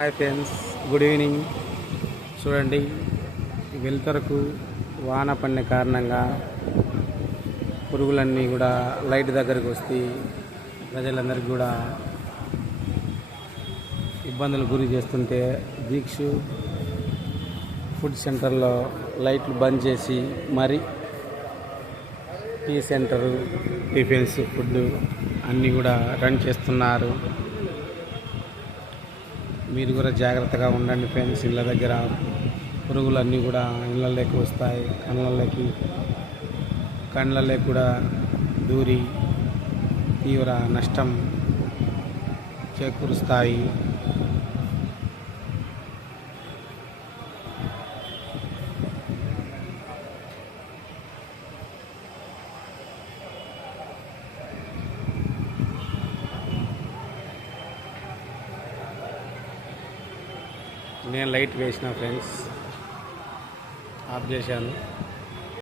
Hi friends, good evening. చూడండి, వెలుతురకు వాన పడిన కారణంగా పురుగులన్నీ కూడా లైట్ దగ్గరకు వస్తే ప్రజలందరికీ కూడా ఇబ్బందులు గురి చేస్తుంటే దీక్ష ఫుడ్ సెంటర్లో లైట్లు బంద్ చేసి మరి టీ సెంటరు, టిఫిన్స్, ఫుడ్ అన్నీ కూడా రన్ చేస్తున్నారు. మీరు కూడా జాగ్రత్తగా ఉండండి ఫ్రెండ్స్. ఇళ్ళ దగ్గర పురుగులన్నీ కూడా ఇళ్ళలోకి వస్తాయి, కళ్ళలోకి కూడా దూరి తీవ్ర నష్టం చేకూరుస్తాయి. నేను లైట్ వేసిన ఫ్రెండ్స్, ఆఫ్ చేశాను.